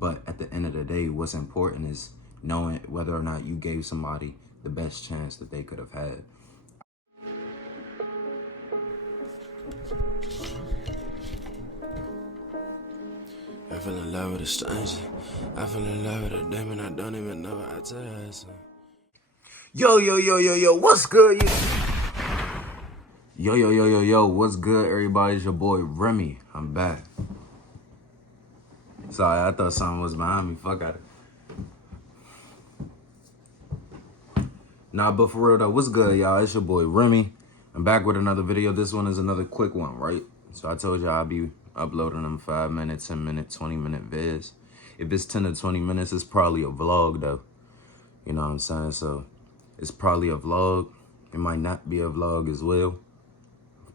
But at the end of the day, what's important is knowing whether or not you gave somebody the best chance that they could have had. I fell in love with a stranger. I fell in love with a demon. I don't even know what I tell her. Yo, what's good? Yo, what's good, everybody? It's your boy, Remy. I'm back. Sorry, I thought something was behind me. Fuck out it. Nah, but for real though, what's good, y'all? It's your boy, Remy. I'm back with another video. This one is another quick one, right? So I told y'all I'll be uploading them 5 minute, 10 minute, 20 minute vids. If it's 10 to 20 minutes, it's probably a vlog though. You know what I'm saying? So it's probably a vlog. It might not be a vlog as well.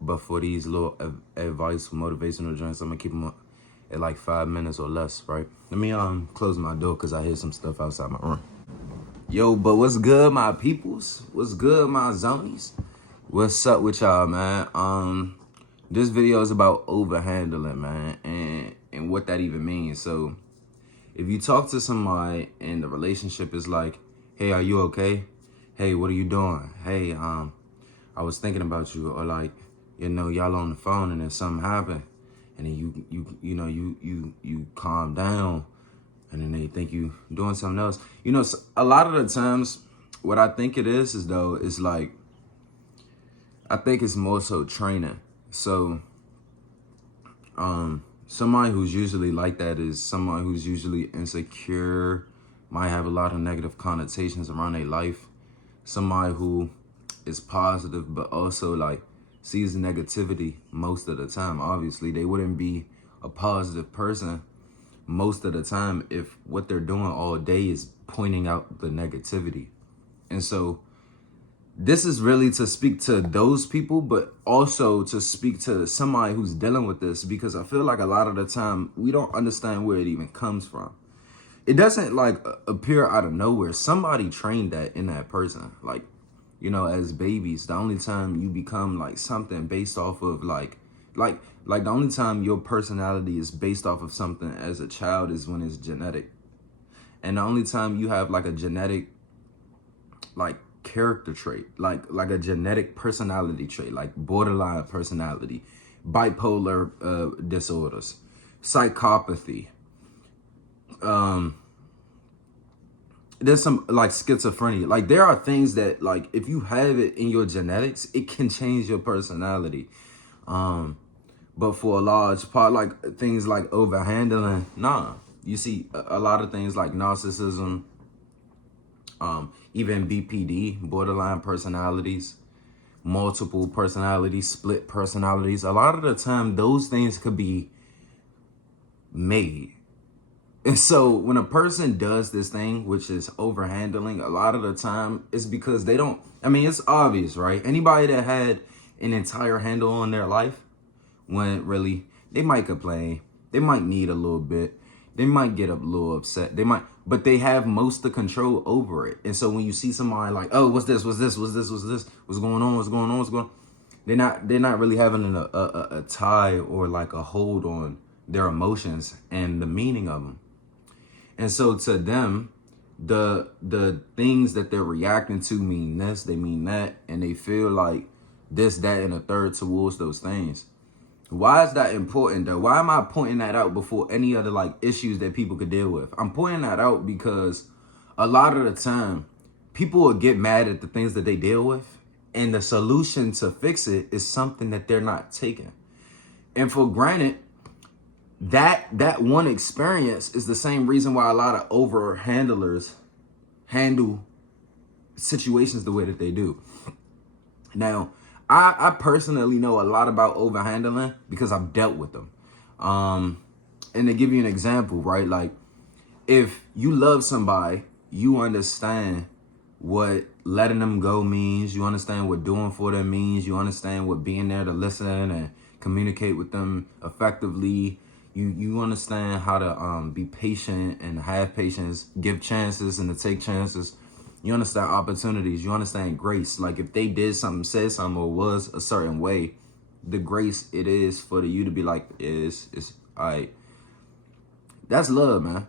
But for these little advice, motivational joints, I'm gonna keep them at like 5 minutes or less, right? Let me close my door because I hear some stuff outside my room. Yo, but what's good, my peoples? What's good, my zonies? What's up with y'all, man? This video is about overhandling, man, and what that even means. So if you talk to somebody and the relationship is like, hey, are you okay? Hey, what are you doing? Hey, I was thinking about you. Or like, you know, y'all on the phone and then something happened. And then you calm down and then they think you doing something else. You know, a lot of the times what I think it is though, is like, I think it's more so training. So, somebody who's usually like that is someone who's usually insecure, might have a lot of negative connotations around their life. Somebody who is positive, but also like sees negativity most of the time. Obviously, they wouldn't be a positive person most of the time if what they're doing all day is pointing out the negativity. And so this is really to speak to those people, but also to speak to somebody who's dealing with this, because I feel like a lot of the time we don't understand where it even comes from. It doesn't like appear out of nowhere. Somebody trained that in that person. Like, you know, as babies, the only time you become like something based off of like the only time your personality is based off of something as a child is when it's genetic. And the only time you have like a genetic like character trait, like a genetic personality trait, like borderline personality, bipolar disorders, psychopathy, there's some like schizophrenia. Like there are things that like if you have it in your genetics, it can change your personality. But for a large part, like things like overhandling, nah. You see a lot of things like narcissism, even BPD, borderline personalities, multiple personalities, split personalities. A lot of the time, those things could be made. And so when a person does this thing, which is overhandling, a lot of the time it's because they don't, I mean, it's obvious, right? Anybody that had an entire handle on their life, when really, they might complain. They might need a little bit. They might get a little upset. But they have most of the control over it. And so when you see somebody like, oh, what's this? What's going on? They're not really having a tie or like a hold on their emotions and the meaning of them. And so to them, the things that they're reacting to mean this, they mean that, and they feel like this, that, and a third towards those things. Why is that important though? Why am I pointing that out before any other like issues that people could deal with? I'm pointing that out because a lot of the time people will get mad at the things that they deal with, and the solution to fix it is something that they're not taking. And for granted, that one experience is the same reason why a lot of overhandlers handle situations the way that they do. Now, I personally know a lot about overhandling because I've dealt with them. And to give you an example, right? Like if you love somebody, you understand what letting them go means. You understand what doing for them means. You understand what being there to listen and communicate with them effectively. You understand how to be patient and have patience, give chances and to take chances. You understand opportunities. You understand grace. Like if they did something, said something, or was a certain way, the grace it is for you to be like, it's all right. That's love, man.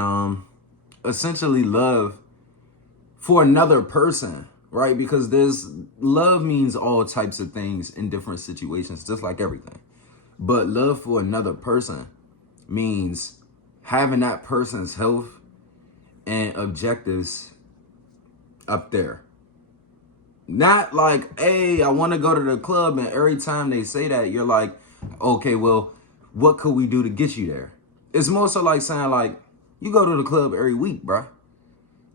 and essentially love for another person, right? Because love means all types of things in different situations, just like everything. But love for another person means having that person's health and objectives up there. Not like, hey, I want to go to the club, and every time they say that, you're like, okay, well, what could we do to get you there? It's more so like saying, like, you go to the club every week, bruh.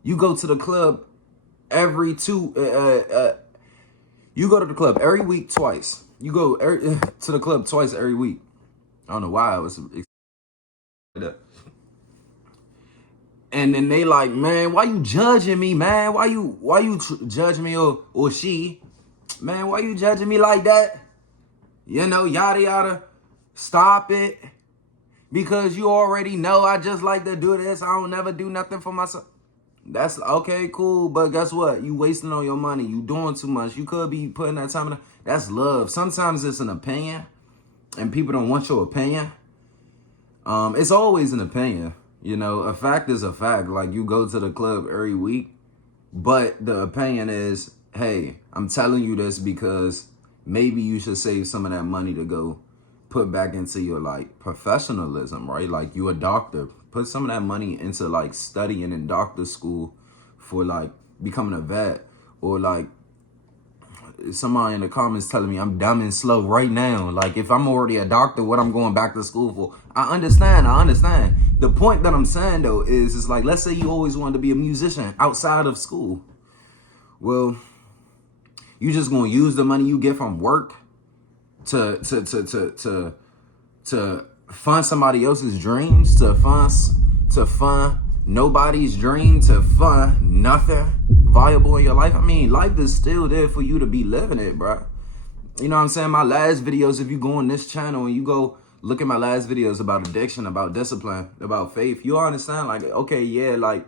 You go to the club every you go to the club every week twice. You go to the club twice every week. I don't know why I was that. And then they like, man, why you judging me, man? Why you judging me or she? Man, why you judging me like that? You know, yada yada. Stop it. Because you already know I just like to do this. I don't never do nothing for myself. That's okay, cool. But guess what? You wasting all your money. You doing too much. You could be putting that time in. That's love. Sometimes it's an opinion, and people don't want your opinion. It's always an opinion. You know, a fact is a fact. Like, you go to the club every week, but the opinion is, hey, I'm telling you this because maybe you should save some of that money to go put back into your, like, professionalism, right? Like, you a doctor. Put some of that money into, like, studying in doctor school for, like, becoming a vet. Or, like, somebody in the comments telling me I'm dumb and slow right now. Like, if I'm already a doctor, what I'm going back to school for? I understand. The point that I'm saying, though, is like, let's say you always wanted to be a musician outside of school. Well, you just going to use the money you get from work to fund somebody else's dreams, to fund nobody's dream, to fund nothing viable in your life. I mean, life is still there for you to be living it, bro. You know what I'm saying? My last videos, if you go on this channel and you go look at my last videos about addiction, about discipline, about faith, you understand, like, okay, yeah, like,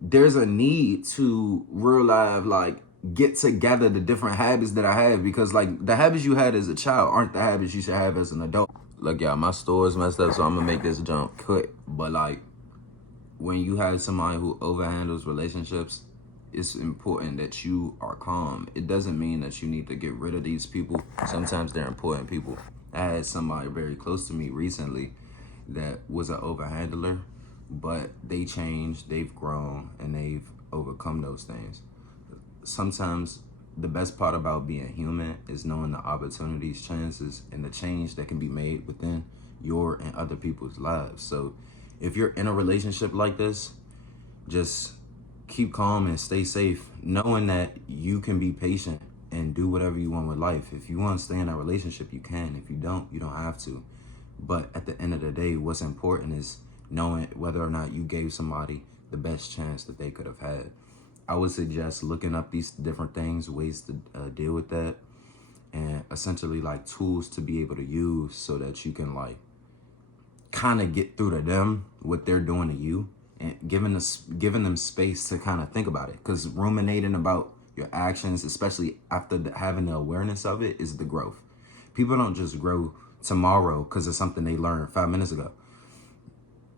there's a need to real life, like, get together the different habits that I have, because, like, the habits you had as a child aren't the habits you should have as an adult. Look, y'all, my store's messed up, so I'm gonna make this jump quick. But, like, when you have somebody who overhandles relationships, it's important that you are calm. It doesn't mean that you need to get rid of these people. Sometimes they're important people. I had somebody very close to me recently that was an overhandler, but they changed, they've grown, and they've overcome those things. Sometimes the best part about being human is knowing the opportunities, chances, and the change that can be made within your and other people's lives. So if you're in a relationship like this, just keep calm and stay safe, knowing that you can be patient and do whatever you want with life. If you want to stay in that relationship, you can. If you don't have to. But at the end of the day, what's important is knowing whether or not you gave somebody the best chance that they could have had. I would suggest looking up these different things, ways to deal with that, and essentially, like, tools to be able to use so that you can, like, kind of get through to them what they're doing to you, and giving them space to kind of think about it. Because ruminating about your actions, especially after having the awareness of it, is the growth. People don't just grow tomorrow because of something they learned 5 minutes ago.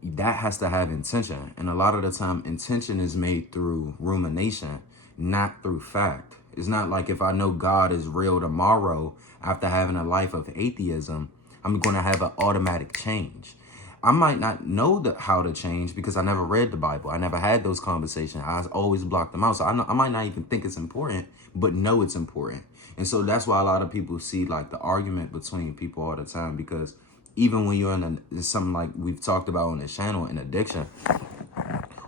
That has to have intention. And a lot of the time, intention is made through rumination, not through fact. It's not like if I know God is real tomorrow, after having a life of atheism, I'm going to have an automatic change. I might not know how to change because I never read the Bible. I never had those conversations. I always blocked them out. So I might not even think it's important, but know it's important. And so that's why a lot of people see, like, the argument between people all the time, because even when you're in something like we've talked about on this channel, in addiction,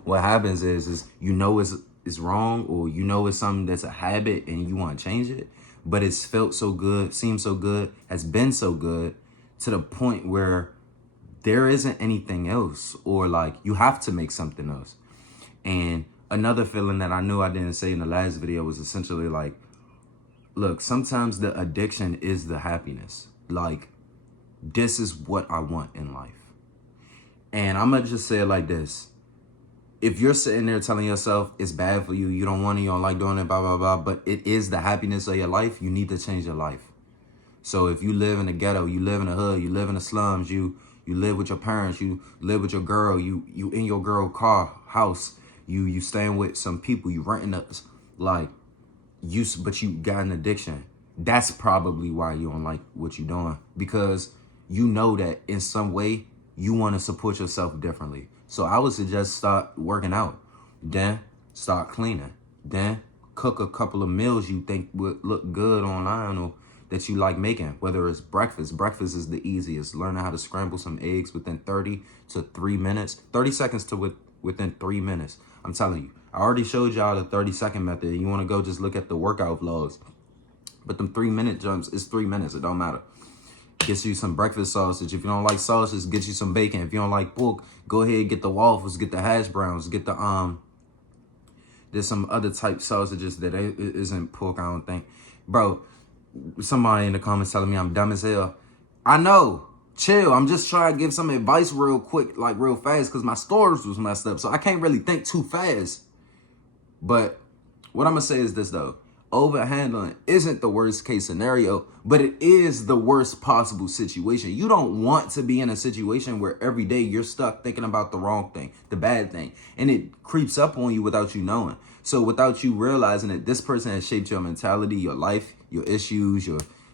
what happens is you know it's wrong, or you know it's something that's a habit and you want to change it, but it's felt so good, seems so good, has been so good, to the point where there isn't anything else, or, like, you have to make something else. And another feeling that I knew I didn't say in the last video was essentially, like, look, sometimes the addiction is the happiness. Like, this is what I want in life. And I'm going to just say it like this. If you're sitting there telling yourself it's bad for you, you don't want it, you don't like doing it, blah, blah, blah, but it is the happiness of your life, you need to change your life. So if you live in the ghetto, you live in the hood, you live in the slums, you You live with your parents. You live with your girl. You in your girl house. You staying with some people. You renting us like but you got an addiction. That's probably why you don't like what you're doing, because you know that in some way you want to support yourself differently. So I would suggest start working out, then start cleaning, then cook a couple of meals you think would look good online or that you like making, whether it's breakfast. Breakfast is the easiest. Learning how to scramble some eggs within 30 to 3 minutes, 30 seconds to within 3 minutes. I'm telling you, I already showed y'all the 30-second method. You want to go just look at the workout vlogs. But them 3-minute jumps, it's 3 minutes. It don't matter. Get you some breakfast sausage. If you don't like sausage, get you some bacon. If you don't like pork, go ahead, get the waffles, get the hash browns, get the, there's some other type sausages that isn't pork, I don't think. Bro, somebody in the comments telling me I'm dumb as hell. I know. Chill. I'm just trying to give some advice real quick, like real fast, because my storage was messed up. So I can't really think too fast. But what I'm going to say is this, though. Overhandling isn't the worst case scenario, but it is the worst possible situation. You don't want to be in a situation where every day you're stuck thinking about the wrong thing, the bad thing, and it creeps up on you without you knowing. So without you realizing that this person has shaped your mentality, your life, your issues,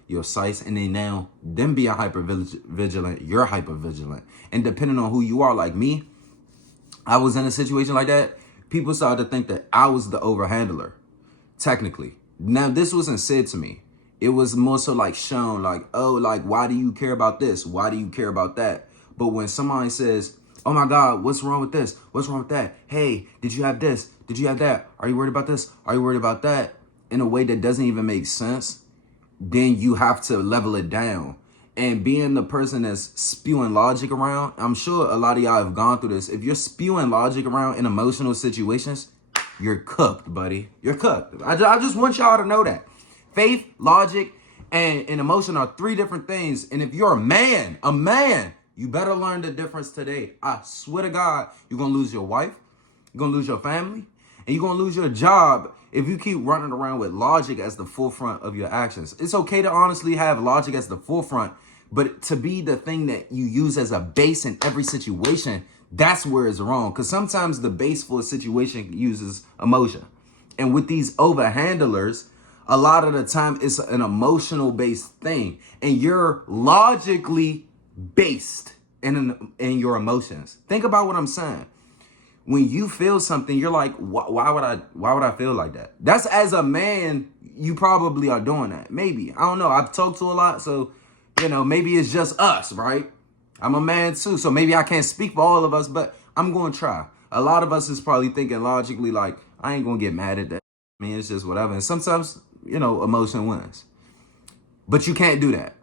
your sights, and then now them being hyper vigilant, you're hyper vigilant. And depending on who you are, like me, I was in a situation like that. People started to think that I was the overhandler, technically. Now, this wasn't said to me. It was more so like shown, like, oh, like, why do you care about this? Why do you care about that? But when somebody says, oh my God, what's wrong with this? What's wrong with that? Hey, did you have this? Did you have that? Are you worried about this? Are you worried about that? In a way that doesn't even make sense, then you have to level it down. And being the person that's spewing logic around, I'm sure a lot of y'all have gone through this. If you're spewing logic around in emotional situations, you're cooked, buddy. You're cooked. I just want y'all to know that. Faith, logic, and emotion are 3 different things. And if you're a man, you better learn the difference today. I swear to God, you're going to lose your wife. You're going to lose your family. And you're going to lose your job if you keep running around with logic as the forefront of your actions. It's okay to honestly have logic as the forefront, but to be the thing that you use as a base in every situation, that's where it's wrong. Because sometimes the base for a situation uses emotion. And with these overhandlers, a lot of the time it's an emotional based thing. And you're logically based in your emotions. Think about what I'm saying. When you feel something, you're like, why would I feel like that? That's, as a man, you probably are doing that. Maybe. I don't know. I've talked to a lot. So, maybe it's just us, right? I'm a man too, so maybe I can't speak for all of us, but I'm going to try. A lot of us is probably thinking logically like, I ain't going to get mad at that. I mean, it's just whatever. And sometimes, emotion wins. But you can't do that.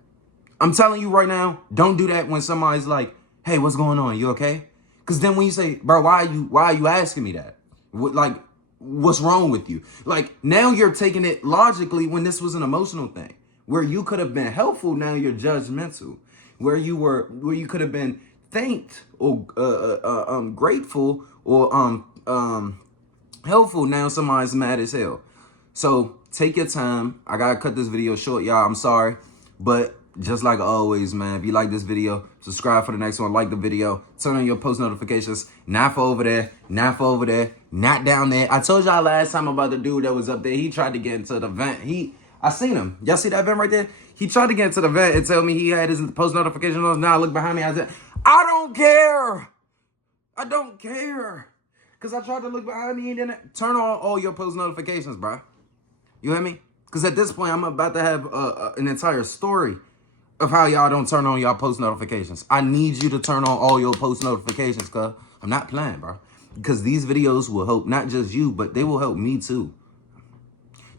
I'm telling you right now, don't do that when somebody's like, hey, what's going on? You okay? Because then when you say, bro, why are you asking me that? What's wrong with you? Like, now you're taking it logically when this was an emotional thing. Where you could have been helpful, now you're judgmental. Where you could have been thanked or grateful or helpful, now somebody's mad as hell. So take your time. I gotta cut this video short, y'all. I'm sorry, but just like always, man, if you like this video, subscribe for the next one. Like the video, turn on your post notifications. Not for over there, not for over there, not down there. I told y'all last time about the dude that was up there. He tried to get into the vent. I seen him. Y'all see that vent right there? He tried to get into the vent and tell me he had his post notifications on. Now I look behind me. I said, I don't care. I don't care. Because I tried to look behind me and then turn on all your post notifications, bro. You hear me? Because at this point, I'm about to have an entire story of how y'all don't turn on y'all post notifications. I need you to turn on all your post notifications, cuz I'm not playing, bro. Because these videos will help not just you, but they will help me too.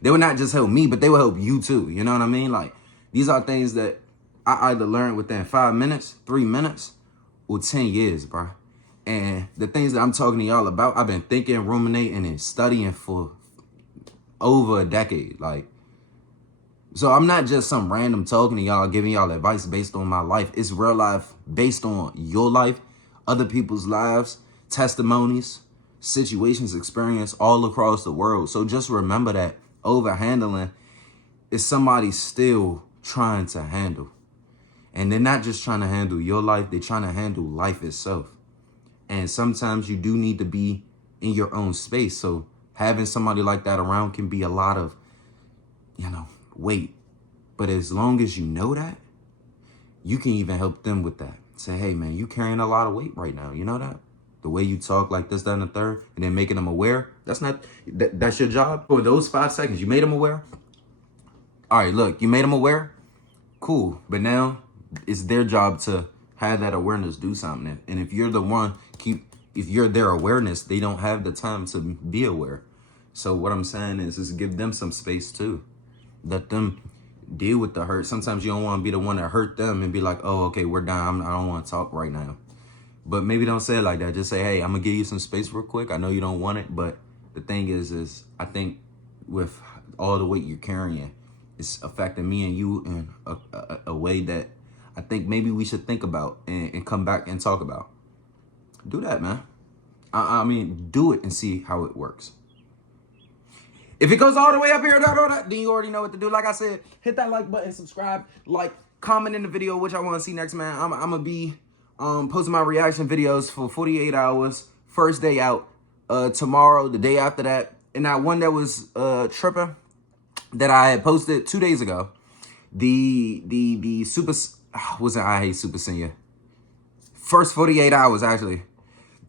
They will not just help me, but they will help you too. You know what I mean? Like, these are things that I either learned within 5 minutes, 3 minutes, or 10 years, bro. And the things that I'm talking to y'all about, I've been thinking, ruminating, and studying for over a decade. Like, so I'm not just some random talking to y'all, giving y'all advice based on my life. It's real life based on your life, other people's lives, testimonies, situations experienced all across the world. So just remember that overhandling is somebody still trying to handle. And they're not just trying to handle your life, they're trying to handle life itself. And sometimes you do need to be in your own space. So having somebody like that around can be a lot of, weight. But as long as you know that, you can even help them with that. Say, hey, man, you carrying a lot of weight right now. You know that? The way you talk like this, that, and the third, and then making them aware, that's your job. For those 5 seconds, you made them aware. All right, look, you made them aware. Cool. But now it's their job to have that awareness do something. And if you're the one, if you're their awareness, they don't have the time to be aware. So what I'm saying is give them some space too. Let them deal with the hurt. Sometimes you don't want to be the one that hurt them and be like, oh, okay, we're done. I don't want to talk right now. But maybe don't say it like that. Just say, hey, I'm going to give you some space real quick. I know you don't want it. But the thing is I think with all the weight you're carrying, it's affecting me and you in a way that I think maybe we should think about and come back and talk about. Do that, man. I mean, do it and see how it works. If it goes all the way up here, then you already know what to do. Like I said, hit that like button, subscribe, comment in the video which I want to see next, man. I'm going to be posting my reaction videos for 48 hours. First day out, tomorrow, the day after that. And that one that was tripping that I had posted 2 days ago. The super, I hate Super Senior. First 48 hours, actually.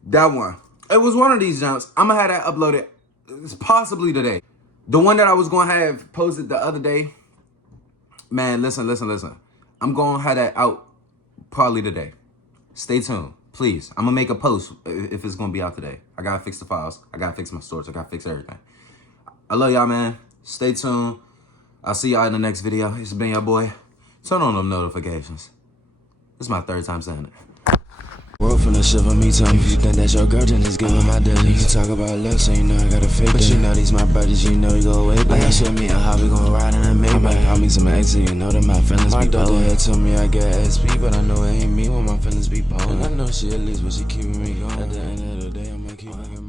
That one. It was one of these jumps. I'm going to have that uploaded possibly today. The one that I was going to have posted the other day, man, listen. I'm going to have that out probably today. Stay tuned, please. I'm going to make a post if it's going to be out today. I got to fix the files. I got to fix my storage. I got to fix everything. I love y'all, man. Stay tuned. I'll see y'all in the next video. It's been your boy. Turn on them notifications. This is my 3rd time saying it. World finna shiver me tongue. If you think that's your girl, then just give her my dick. You can talk about love, so you know I got a fake. But you know these my brothers, you know we go way back. I show me a hobby, gon' ride in a Maybach. I might call me some exit, you know that my feelings be bold. My daughter told me I get SP, but I know it ain't me when my feelings be bold. And I know she at least, but she keeping me going. At the end of the day, I'ma keep making